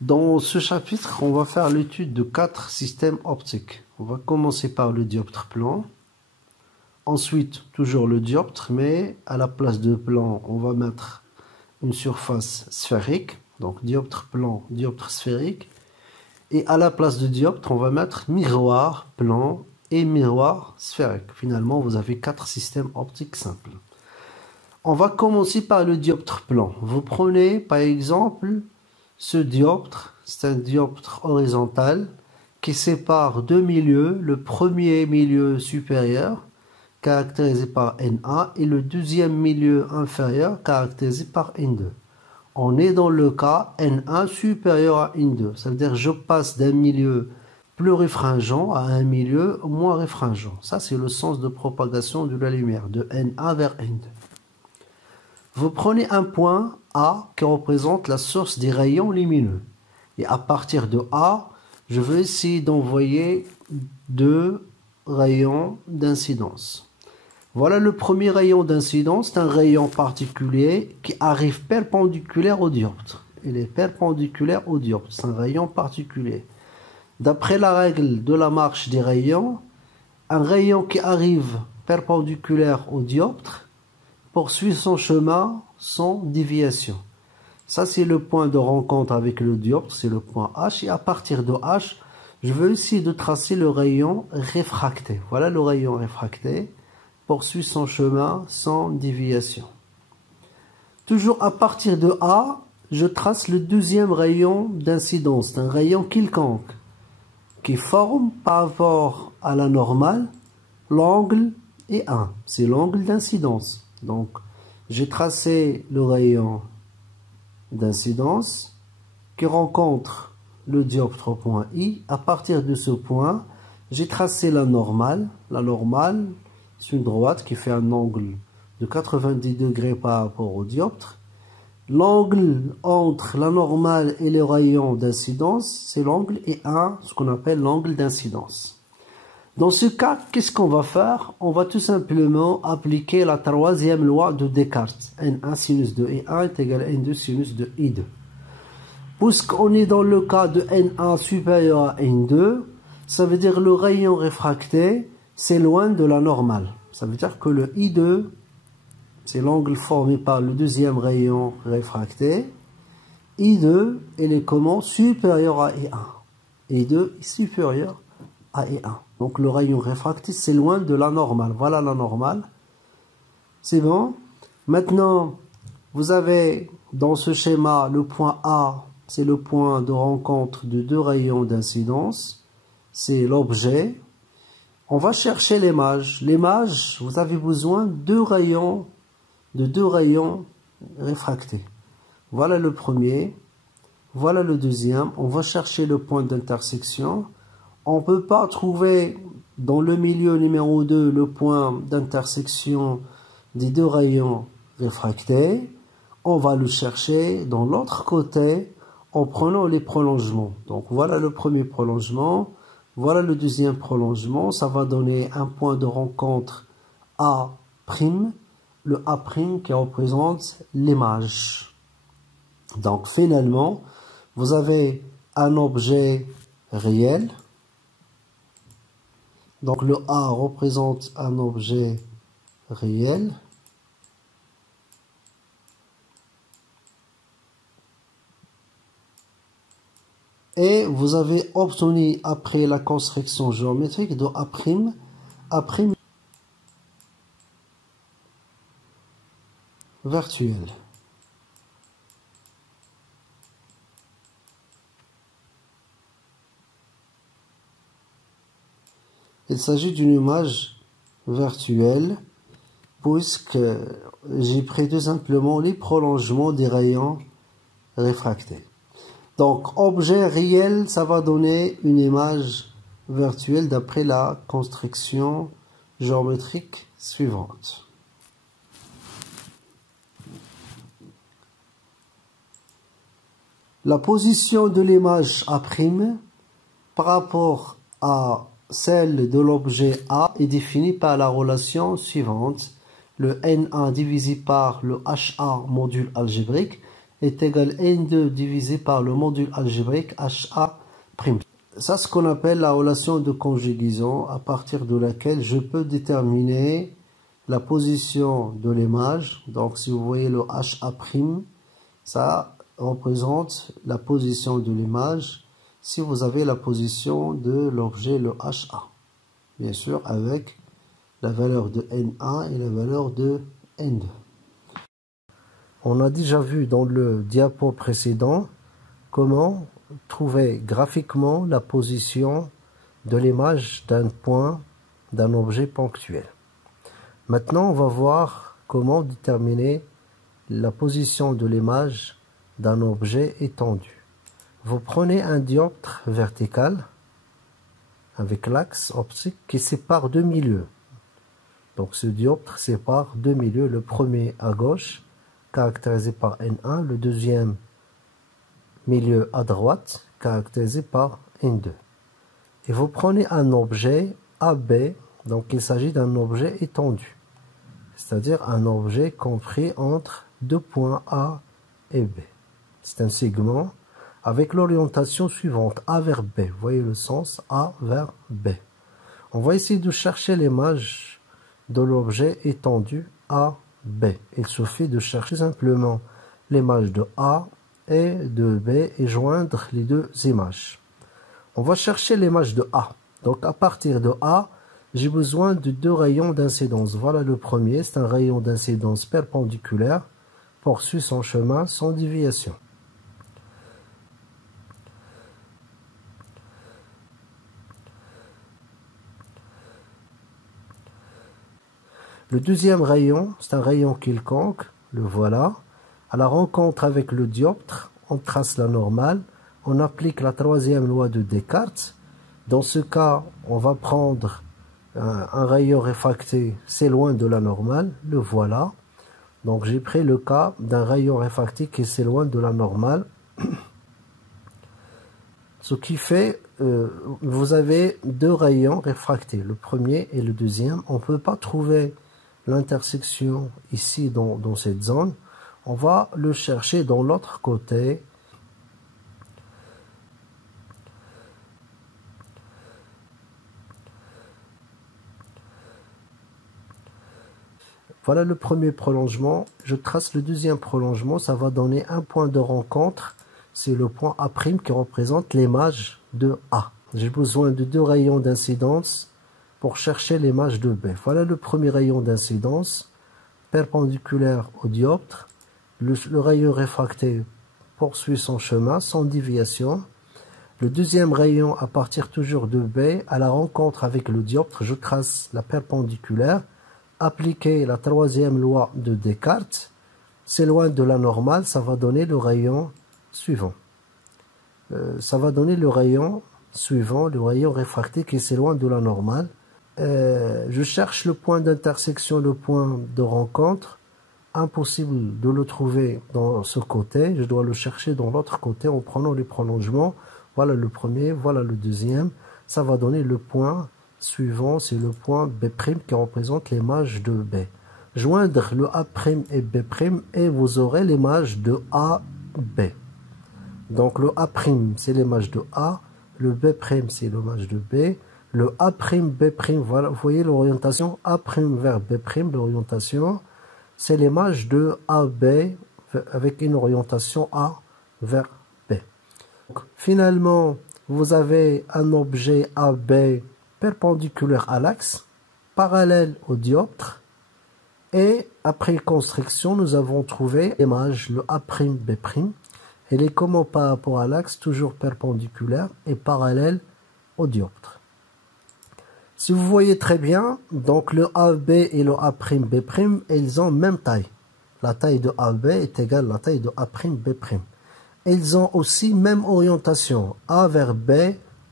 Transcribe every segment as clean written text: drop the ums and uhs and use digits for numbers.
Dans ce chapitre, on va faire l'étude de 4 systèmes optiques. On va commencer par le dioptre plan. Ensuite, toujours le dioptre, mais à la place de plan, on va mettre une surface sphérique. Donc dioptre plan, dioptre sphérique. Et à la place de dioptre, on va mettre miroir plan et miroir sphérique. Finalement, vous avez 4 systèmes optiques simples. On va commencer par le dioptre plan. Vous prenez par exemple ce dioptre, c'est un dioptre horizontal qui sépare deux milieux, le premier milieu supérieur caractérisé par NA et le deuxième milieu inférieur caractérisé par N2. On est dans le cas N1 supérieur à N2, ça veut dire que je passe d'un milieu plus réfringent à un milieu moins réfringent. Ça c'est le sens de propagation de la lumière, de N1 vers N2. Vous prenez un point A qui représente la source des rayons lumineux. Et à partir de A, je vais essayer d'envoyer deux rayons d'incidence. Voilà le premier rayon d'incidence, c'est un rayon particulier qui arrive perpendiculaire au dioptre. Il est perpendiculaire au dioptre, c'est un rayon particulier. D'après la règle de la marche des rayons, un rayon qui arrive perpendiculaire au dioptre poursuit son chemin sans déviation. Ça, c'est le point de rencontre avec le dioptre, c'est le point H. Et à partir de H, je vais essayer de tracer le rayon réfracté. Voilà le rayon réfracté, poursuit son chemin sans déviation. Toujours à partir de A, je trace le deuxième rayon d'incidence. C'est un rayon quelconque qui forme par rapport à la normale l'angle E1. C'est l'angle d'incidence. Donc, j'ai tracé le rayon d'incidence qui rencontre le dioptre au point I. À partir de ce point, j'ai tracé la normale. La normale, c'est une droite qui fait un angle de 90 degrés par rapport au dioptre. L'angle entre la normale et le rayon d'incidence, c'est l'angle E1, ce qu'on appelle l'angle d'incidence. Dans ce cas, qu'est-ce qu'on va faire? On va tout simplement appliquer la troisième loi de Descartes. N1 sinus de E1 est égal à N2 sinus de I2. Puisqu'on est dans le cas de N1 supérieur à N2, ça veut dire le rayon réfracté, c'est loin de la normale. Ça veut dire que le I2, c'est l'angle formé par le deuxième rayon réfracté. I2, il est comment? Supérieur à E1. I2 est supérieur à E1. Donc le rayon réfracté, c'est loin de la normale. Voilà la normale. C'est bon. Maintenant, vous avez dans ce schéma le point A, c'est le point de rencontre de deux rayons d'incidence. C'est l'objet. On va chercher l'image. L'image, vous avez besoin de deux rayons réfractés. Voilà le premier. Voilà le deuxième. On va chercher le point d'intersection. On ne peut pas trouver dans le milieu numéro 2 le point d'intersection des deux rayons réfractés. On va le chercher dans l'autre côté en prenant les prolongements. Donc voilà le premier prolongement, voilà le deuxième prolongement. Ça va donner un point de rencontre A', le A' qui représente l'image. Donc finalement, vous avez un objet réel. Donc le A représente un objet réel. Et vous avez obtenu après la construction géométrique de A' virtuel. Il s'agit d'une image virtuelle puisque j'ai pris tout simplement les prolongements des rayons réfractés. Donc, objet réel, ça va donner une image virtuelle d'après la construction géométrique suivante. La position de l'image A' par rapport à celle de l'objet A est définie par la relation suivante. Le N1 divisé par le HA module algébrique est égal à N2 divisé par le module algébrique HA'. Ça, ce qu'on appelle la relation de conjugaison, à partir de laquelle je peux déterminer la position de l'image. Donc, si vous voyez le HA', ça représente la position de l'image si vous avez la position de l'objet, le HA. Bien sûr, avec la valeur de N1 et la valeur de N2. On a déjà vu dans le diapo précédent comment trouver graphiquement la position de l'image d'un point, d'un objet ponctuel. Maintenant, on va voir comment déterminer la position de l'image d'un objet étendu. Vous prenez un dioptre vertical avec l'axe optique qui sépare deux milieux. Donc ce dioptre sépare deux milieux, le premier à gauche, caractérisé par N1, le deuxième milieu à droite, caractérisé par N2. Et vous prenez un objet AB, donc il s'agit d'un objet étendu, c'est-à-dire un objet compris entre deux points A et B. C'est un segment avec l'orientation suivante, A vers B. Vous voyez le sens, A vers B. On va essayer de chercher l'image de l'objet étendu AB. Il suffit de chercher simplement l'image de A et de B et joindre les deux images. On va chercher l'image de A. Donc à partir de A, j'ai besoin de deux rayons d'incidence. Voilà le premier, c'est un rayon d'incidence perpendiculaire, poursuit son chemin sans déviation. Le deuxième rayon, c'est un rayon quelconque, le voilà. À la rencontre avec le dioptre, on trace la normale, on applique la troisième loi de Descartes. Dans ce cas, on va prendre un rayon réfracté, c'est loin de la normale, le voilà. Donc j'ai pris le cas d'un rayon réfracté qui s'éloigne de la normale. Ce qui fait, vous avez deux rayons réfractés, le premier et le deuxième. On ne peut pas trouver l'intersection ici dans cette zone. On va le chercher dans l'autre côté. Voilà le premier prolongement. Je trace le deuxième prolongement. Ça va donner un point de rencontre. C'est le point A' qui représente l'image de A. J'ai besoin de deux rayons d'incidence pour chercher l'image de B. Voilà le premier rayon d'incidence perpendiculaire au dioptre. Le rayon réfracté poursuit son chemin sans déviation. Le deuxième rayon, à partir toujours de B, à la rencontre avec le dioptre, je trace la perpendiculaire. Appliquer la troisième loi de Descartes, s'éloigne de la normale, ça va donner le rayon suivant. Ça va donner le rayon suivant, le rayon réfracté qui s'éloigne de la normale. Je cherche le point d'intersection, le point de rencontre. Impossible de le trouver dans ce côté. Je dois le chercher dans l'autre côté en prenant les prolongements. Voilà le premier, voilà le deuxième. Ça va donner le point suivant, c'est le point B' qui représente l'image de B. Joindre le A' et B' et vous aurez l'image de AB. Donc le A' c'est l'image de A, le B' c'est l'image de B, le A', B', voilà, vous voyez l'orientation A' vers B', l'orientation, c'est l'image de AB avec une orientation A vers B. Donc, finalement, vous avez un objet AB perpendiculaire à l'axe, parallèle au dioptre, et après construction, nous avons trouvé l'image, le A', B'. Elle est comment par rapport à l'axe, toujours perpendiculaire et parallèle au dioptre. Si vous voyez très bien, donc le AB et le A', B', ils ont même taille. La taille de AB est égale à la taille de A', B'. Ils ont aussi même orientation, A vers B,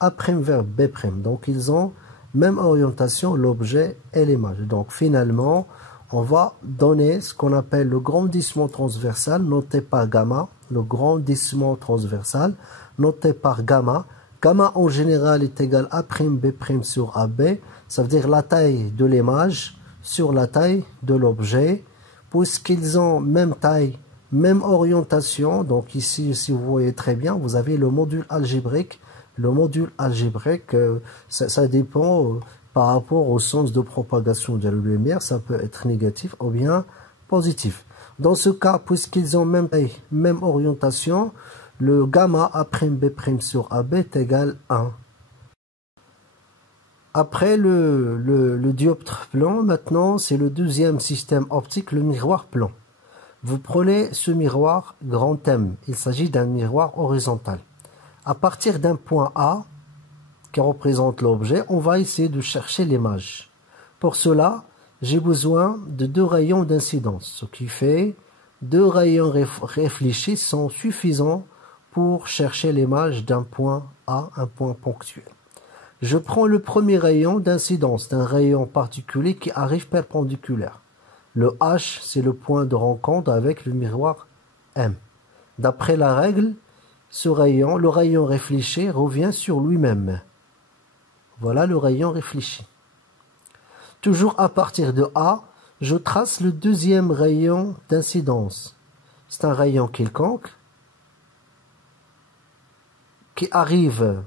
A' vers B'. Donc ils ont même orientation, l'objet et l'image. Donc finalement, on va donner ce qu'on appelle le grandissement transversal, noté par gamma, le grandissement transversal, noté par gamma. Gamma en général est égal à A'B' sur AB, ça veut dire la taille de l'image sur la taille de l'objet. Puisqu'ils ont même taille, Même orientation, donc ici, si vous voyez très bien, vous avez le module algébrique. Le module algébrique, ça dépend par rapport au sens de propagation de la lumière, ça peut être négatif ou bien positif. Dans ce cas, puisqu'ils ont même orientation, le gamma A'B' sur AB est égal à 1. Après le dioptre plan, maintenant, c'est le deuxième système optique, le miroir plan. Vous prenez ce miroir grand M. Il s'agit d'un miroir horizontal. À partir d'un point A, qui représente l'objet, on va essayer de chercher l'image. Pour cela, j'ai besoin de 2 rayons d'incidence, ce qui fait 2 rayons réfléchis sont suffisants pour chercher l'image d'un point A, un point ponctuel. Je prends le premier rayon d'incidence d'un rayon particulier qui arrive perpendiculaire. Le H, c'est le point de rencontre avec le miroir M. D'après la règle, le rayon réfléchi revient sur lui-même. Voilà le rayon réfléchi. Toujours à partir de A, je trace le deuxième rayon d'incidence. C'est un rayon quelconque qui arrive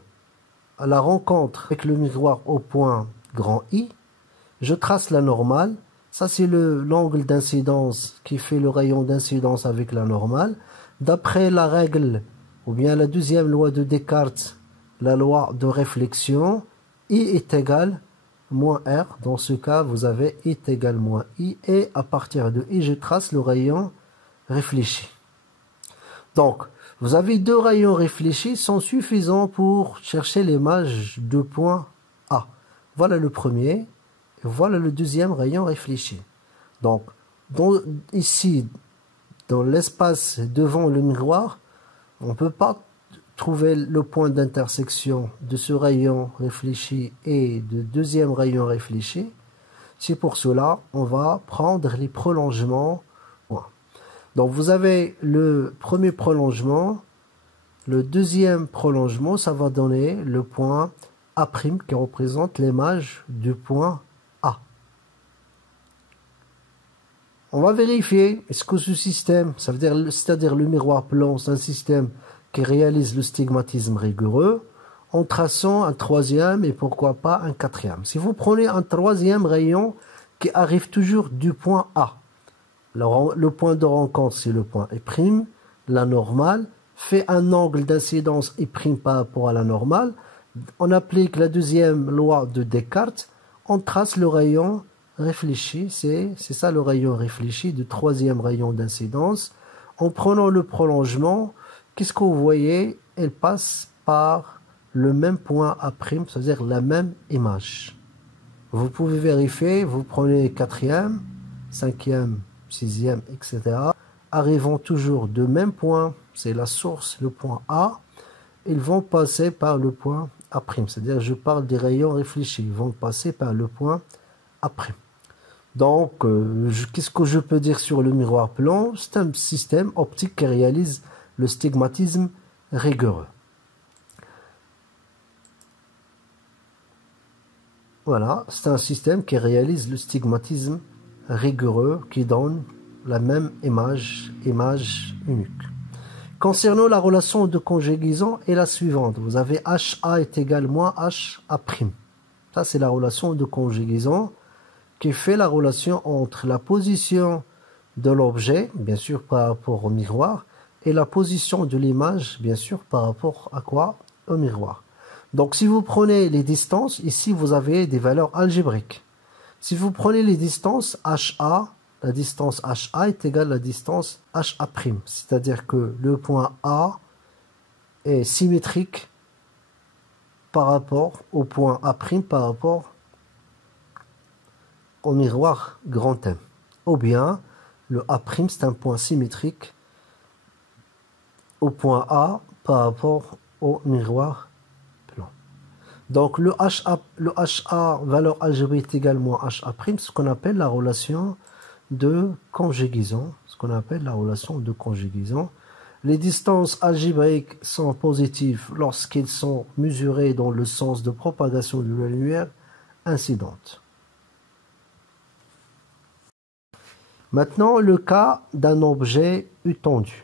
à la rencontre avec le miroir au point grand I. Je trace la normale. Ça, c'est l'angle d'incidence qui fait le rayon d'incidence avec la normale. D'après la règle, ou bien la deuxième loi de Descartes, la loi de réflexion, I est égal moins R. Dans ce cas, vous avez I est égal moins I. Et à partir de I, je trace le rayon réfléchi. Donc, vous avez 2 rayons réfléchis sont suffisants pour chercher l'image de point A. Voilà le premier. Et voilà le deuxième rayon réfléchi. Donc, ici, dans l'espace devant le miroir, on ne peut pas trouver le point d'intersection de ce rayon réfléchi et du deuxième rayon réfléchi. C'est pour cela on va prendre les prolongements. Donc vous avez le premier prolongement, le deuxième prolongement, ça va donner le point A' qui représente l'image du point A. On va vérifier, est-ce que ce système, c'est-à-dire le miroir plan, c'est un système qui réalise le stigmatisme rigoureux en traçant un troisième et pourquoi pas un quatrième. Si vous prenez un troisième rayon qui arrive toujours du point A, le point de rencontre c'est le point E', la normale fait un angle d'incidence E' par rapport à la normale, on applique la deuxième loi de Descartes, on trace le rayon réfléchi, c'est ça le rayon réfléchi du troisième rayon d'incidence. En prenant le prolongement, qu'est-ce que vous voyez? Elle passe par le même point A', c'est-à-dire la même image. Vous pouvez vérifier, vous prenez quatrième, cinquième, sixième, etc. Arrivant toujours de même point, c'est la source, le point A, ils vont passer par le point A', c'est-à-dire je parle des rayons réfléchis, ils vont passer par le point A'. Donc, qu'est-ce que je peux dire sur le miroir plan? C'est un système optique qui réalise le stigmatisme rigoureux. Voilà, c'est un système qui réalise le stigmatisme rigoureux qui donne la même image unique. Concernant la relation de conjugaison est la suivante. Vous avez HA est égal moins HA'. Ça, c'est la relation de conjugaison qui fait la relation entre la position de l'objet, bien sûr par rapport au miroir, et la position de l'image, bien sûr par rapport à quoi? Au miroir. Donc si vous prenez les distances, ici vous avez des valeurs algébriques. Si vous prenez les distances HA, la distance HA est égale à la distance HA', c'est-à-dire que le point A est symétrique par rapport au point A', par rapport au miroir grand M. Ou bien, le A', c'est un point symétrique au point A par rapport au miroir plan. Donc, le HA, valeur algébrique est égal moins HA', ce qu'on appelle la relation de conjugaison. Les distances algébriques sont positives lorsqu'elles sont mesurées dans le sens de propagation de la lumière incidente. Maintenant, le cas d'un objet étendu.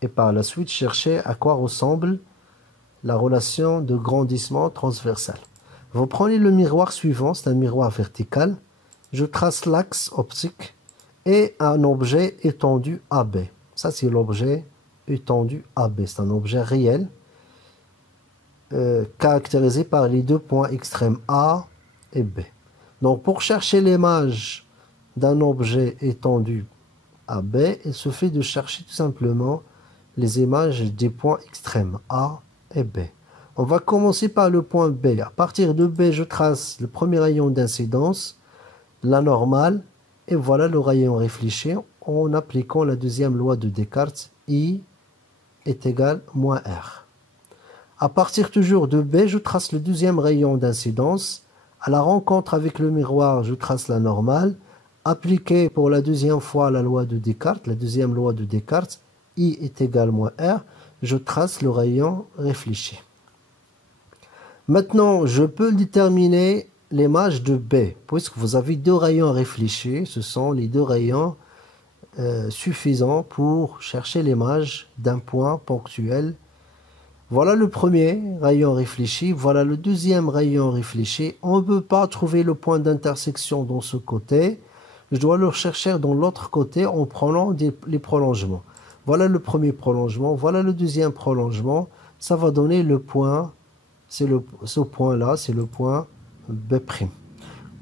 Et par la suite, chercher à quoi ressemble la relation de grandissement transversal. Vous prenez le miroir suivant, c'est un miroir vertical. Je trace l'axe optique et un objet étendu AB. Ça, c'est l'objet étendu AB. C'est un objet réel caractérisé par les deux points extrêmes A et B. Donc, pour chercher l'image d'un objet étendu AB, il suffit de chercher tout simplement les images des points extrêmes A et B. On va commencer par le point B. À partir de B, je trace le premier rayon d'incidence, la normale, et voilà le rayon réfléchi en appliquant la deuxième loi de Descartes, I est égal à moins R. À partir toujours de B, je trace le deuxième rayon d'incidence. À la rencontre avec le miroir, je trace la normale. Appliquer pour la deuxième fois la loi de Descartes, la deuxième loi de Descartes, I est égal à moins R, je trace le rayon réfléchi. Maintenant, je peux déterminer l'image de B, puisque vous avez deux rayons réfléchis, ce sont les deux rayons suffisants pour chercher l'image d'un point ponctuel. Voilà le premier rayon réfléchi, voilà le deuxième rayon réfléchi. On ne peut pas trouver le point d'intersection dans ce côté. Je dois le chercher dans l'autre côté en prenant les prolongements. Voilà le premier prolongement, voilà le deuxième prolongement. Ça va donner le point, ce point-là, c'est le point B'.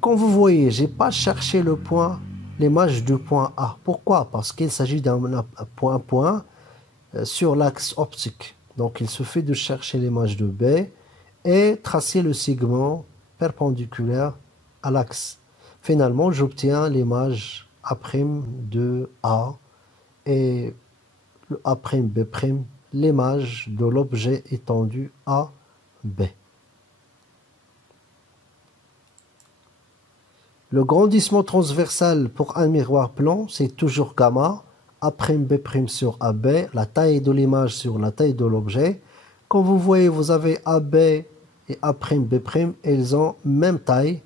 Comme vous voyez, je n'ai pas cherché le point, l'image du point A. Pourquoi? Parce qu'il s'agit d'un point sur l'axe optique. Donc, il suffit de chercher l'image de B et tracer le segment perpendiculaire à l'axe. Finalement, j'obtiens l'image A' de A et le A'B', l'image de l'objet étendu AB. Le grandissement transversal pour un miroir plan, c'est toujours gamma. A'B' sur AB, la taille de l'image sur la taille de l'objet. Comme vous voyez, vous avez AB et A'B', ils ont même taille.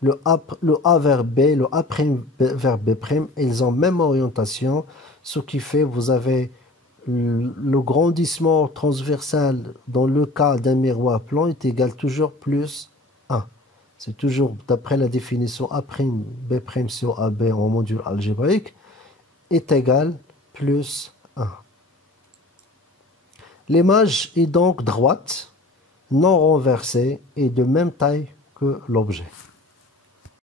Le A vers B, le A' vers B', ils ont même orientation. Ce qui fait que vous avez le grandissement transversal dans le cas d'un miroir plan est égal toujours plus 1. C'est toujours d'après la définition A'B' sur AB en module algébrique est égal plus 1. L'image est donc droite, non renversée et de même taille que l'objet.